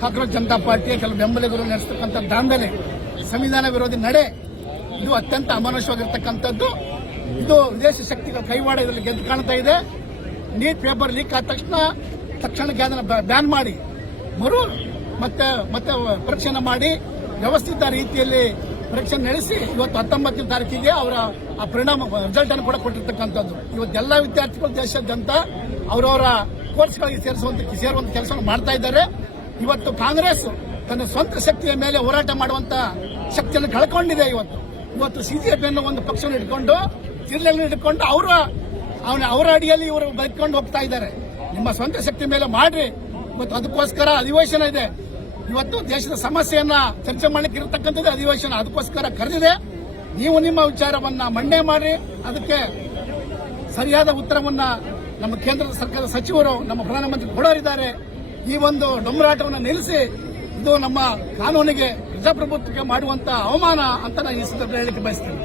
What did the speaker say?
ಕಾಂಗ್ರೆಸ್ ಜನತಾ ಪಾರ್ಟಿಯ ಕೆಲವು ಬೆಂಬಲಿಗರು ನಡೆಸತಕ್ಕಂಥ ದಾಂಧಲೆ, ಸಂವಿಧಾನ ವಿರೋಧಿ ನಡೆ ಇದು ಅತ್ಯಂತ ಅಮಾನುಷವಾಗಿರ್ತಕ್ಕಂಥದ್ದು. ಇದು ವಿದೇಶಿ ಶಕ್ತಿಗಳ ಕೈವಾಡ ಇದರಲ್ಲಿ ಗೆದ್ದು ಕಾಣ್ತಾ ಇದೆ. ನೀಟ್ ಪೇಪರ್ ಲೀಕ್ ಆದ ತಕ್ಷಣಕ್ಕೆ ಅದನ್ನು ಬ್ಯಾನ್ ಮಾಡಿ ಮತ್ತೆ ಪರೀಕ್ಷೆಯನ್ನು ಮಾಡಿ ವ್ಯವಸ್ಥಿತ ರೀತಿಯಲ್ಲಿ ಪರೀಕ್ಷೆ ನಡೆಸಿ ಇವತ್ತು 19ನೇ ತಾರೀಕಿಗೆ ಅವರ ಆ ಪರಿಣಾಮ ರಿಸಲ್ಟ್ ಅನ್ನು ಕೂಡ ಕೊಟ್ಟಿರ್ತಕ್ಕಂಥದ್ದು. ಇವತ್ತೆಲ್ಲ ವಿದ್ಯಾರ್ಥಿಗಳು ದೇಶಾದ್ಯಂತ ಅವರವರ ಕೋರ್ಸ್ಗಳಿಗೆ ಸೇರುವಂತ ಕೆಲಸವನ್ನು ಮಾಡ್ತಾ ಇದ್ದಾರೆ. ಇವತ್ತು ಕಾಂಗ್ರೆಸ್ ತನ್ನ ಸ್ವಂತ ಶಕ್ತಿಯ ಮೇಲೆ ಹೋರಾಟ ಮಾಡುವಂತ ಶಕ್ತಿಯನ್ನು ಕಳ್ಕೊಂಡಿದೆ. ಇವತ್ತು ಸಿಜೆಪಿ ಅನ್ನೋ ಒಂದು ಪಕ್ಷವನ್ನು ಇಟ್ಕೊಂಡು ಜಿಲ್ಲೆಯನ್ನು ಇಟ್ಕೊಂಡು ಅವರ ಅಡಿಯಲ್ಲಿ ಇವರು ಬದುಕೊಂಡು ಹೋಗ್ತಾ ಇದ್ದಾರೆ. ನಿಮ್ಮ ಸ್ವಂತ ಶಕ್ತಿ ಮೇಲೆ ಮಾಡ್ರಿ. ಇವತ್ತು ಅದಕ್ಕೋಸ್ಕರ ಅಧಿವೇಶನ ಇದೆ. ಇವತ್ತು ದೇಶದ ಸಮಸ್ಯೆಯನ್ನ ಚರ್ಚೆ ಮಾಡಲಿಕ್ಕೆ ಇರತಕ್ಕಂಥದ್ದು ಅಧಿವೇಶನ, ಅದಕ್ಕೋಸ್ಕರ ಕರೆದಿದೆ. ನೀವು ನಿಮ್ಮ ವಿಚಾರವನ್ನ ಮಂಡನೆ ಮಾಡಿ ಅದಕ್ಕೆ ಸರಿಯಾದ ಉತ್ತರವನ್ನ ನಮ್ಮ ಕೇಂದ್ರ ಸರ್ಕಾರದ ಸಚಿವರು, ನಮ್ಮ ಪ್ರಧಾನಮಂತ್ರಿ ಕೊಡೋರಿದ್ದಾರೆ. ಈ ಒಂದು ಡೊಂಬರಾಟವನ್ನು ನಿಲ್ಲಿಸಿ, ಇದು ನಮ್ಮ ಕಾನೂನಿಗೆ, ಪ್ರಜಾಪ್ರಭುತ್ವಕ್ಕೆ ಮಾಡುವಂತ ಅವಮಾನ ಅಂತ ನಾನು ಈ ಸಂದರ್ಭದಲ್ಲಿ ಹೇಳಲಿಕ್ಕೆ ಬಯಸ್ತೇನೆ.